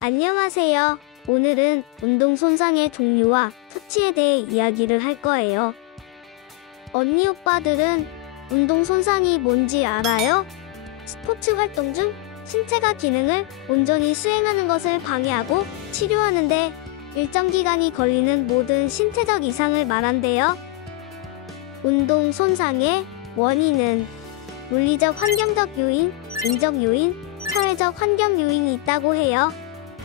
안녕하세요. 오늘은 운동 손상의 종류와 수치에 대해 이야기를 할 거예요. 언니 오빠들은 운동 손상이 뭔지 알아요? 스포츠 활동 중 신체가 기능을 온전히 수행하는 것을 방해하고 치료하는데 일정 기간이 걸리는 모든 신체적 이상을 말한대요. 운동 손상의 원인은 물리적 환경적 요인, 인적 요인, 사회적 환경 요인이 있다고 해요.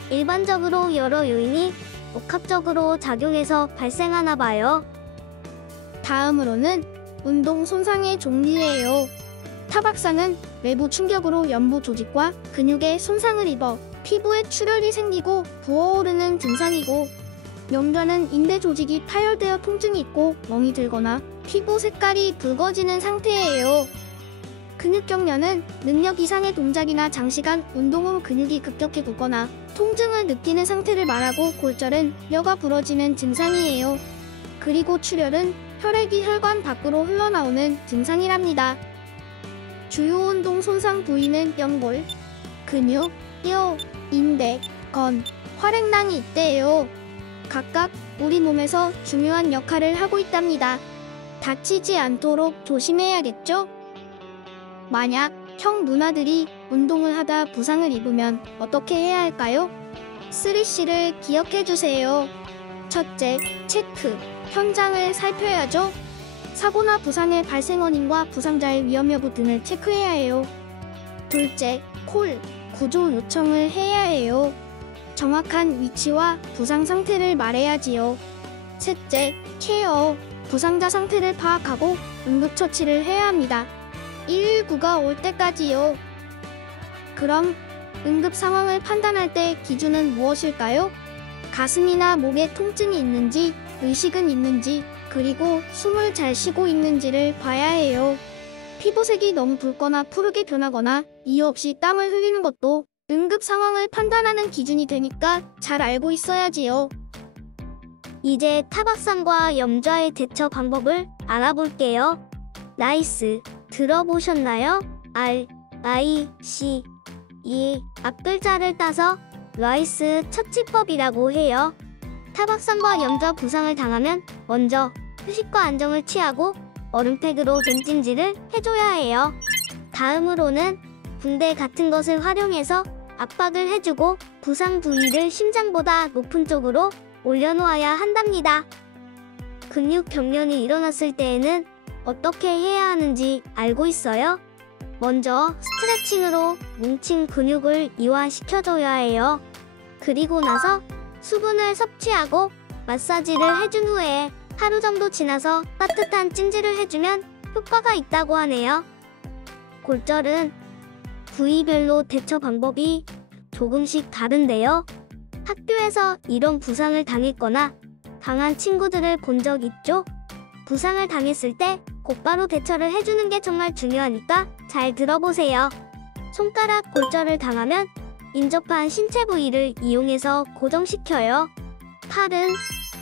일반적으로 여러 요인이 복합적으로 작용해서 발생하나 봐요. 다음으로는 운동 손상의 종류예요. 타박상은 외부 충격으로 연부 조직과 근육에 손상을 입어 피부에 출혈이 생기고 부어오르는 증상이고, 명변은 인대 조직이 파열되어 통증이 있고 멍이 들거나 피부 색깔이 붉어지는 상태예요. 근육경련은 능력 이상의 동작이나 장시간 운동 후 근육이 급격히 굳거나 통증을 느끼는 상태를 말하고, 골절은 뼈가 부러지는 증상이에요. 그리고 출혈은 혈액이 혈관 밖으로 흘러나오는 증상이랍니다. 주요 운동 손상 부위는 연골, 근육, 뼈, 인대, 건, 활액낭이 있대요. 각각 우리 몸에서 중요한 역할을 하고 있답니다. 다치지 않도록 조심해야겠죠? 만약 형 누나들이 운동을 하다 부상을 입으면 어떻게 해야 할까요? 3C를 기억해주세요. 첫째, 체크. 현장을 살펴야죠. 사고나 부상의 발생 원인과 부상자의 위험 여부 등을 체크해야 해요. 둘째, 콜. 구조 요청을 해야 해요. 정확한 위치와 부상 상태를 말해야지요. 셋째, 케어. 부상자 상태를 파악하고 응급처치를 해야 합니다. 119가 올 때까지요. 그럼 응급 상황을 판단할 때 기준은 무엇일까요? 가슴이나 목에 통증이 있는지, 의식은 있는지, 그리고 숨을 잘 쉬고 있는지를 봐야 해요. 피부색이 너무 붉거나 푸르게 변하거나 이유 없이 땀을 흘리는 것도 응급 상황을 판단하는 기준이 되니까 잘 알고 있어야지요. 이제 타박상과 염좌의 대처 방법을 알아볼게요. 라이스, 들어보셨나요? R, I, C, 이 앞글자를 따서 라이스 처치법이라고 해요. 타박상과 염좌 부상을 당하면 먼저 휴식과 안정을 취하고 얼음팩으로 된 찜질을 해줘야 해요. 다음으로는 붕대 같은 것을 활용해서 압박을 해주고 부상 부위를 심장보다 높은 쪽으로 올려놓아야 한답니다. 근육 경련이 일어났을 때에는 어떻게 해야 하는지 알고 있어요? 먼저 스트레칭으로 뭉친 근육을 이완시켜줘야 해요. 그리고 나서 수분을 섭취하고 마사지를 해준 후에 하루 정도 지나서 따뜻한 찜질을 해주면 효과가 있다고 하네요. 골절은 부위별로 대처 방법이 조금씩 다른데요. 학교에서 이런 부상을 당했거나 당한 친구들을 본 적 있죠? 부상을 당했을 때 곧바로 대처를 해주는 게 정말 중요하니까 잘 들어보세요. 손가락 골절을 당하면 인접한 신체 부위를 이용해서 고정시켜요. 팔은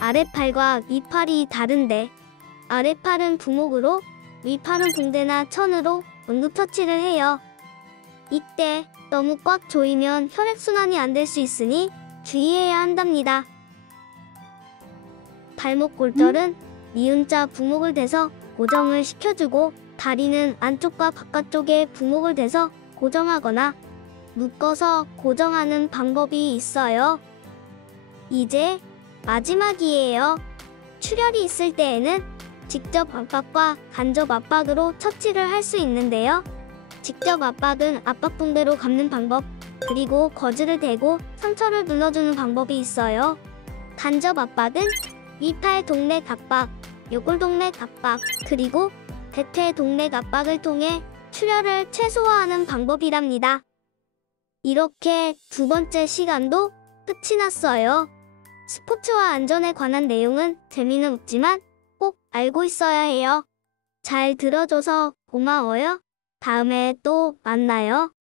아랫팔과 윗팔이 다른데, 아랫팔은 부목으로, 윗팔은 붕대나 천으로 응급처치를 해요. 이때 너무 꽉 조이면 혈액순환이 안 될 수 있으니 주의해야 한답니다. 발목 골절은 니은자 부목을 대서 고정을 시켜주고, 다리는 안쪽과 바깥쪽에 부목을 대서 고정하거나 묶어서 고정하는 방법이 있어요. 이제 마지막이에요. 출혈이 있을 때에는 직접 압박과 간접 압박으로 처치를 할 수 있는데요. 직접 압박은 압박붕대로 감는 방법, 그리고 거즈를 대고 상처를 눌러주는 방법이 있어요. 간접 압박은 위팔 동맥 압박, 요골 동맥 압박, 그리고 대퇴 동맥 압박을 통해 출혈을 최소화하는 방법이랍니다. 이렇게 두 번째 시간도 끝이 났어요. 스포츠와 안전에 관한 내용은 재미는 없지만 꼭 알고 있어야 해요. 잘 들어줘서 고마워요. 다음에 또 만나요.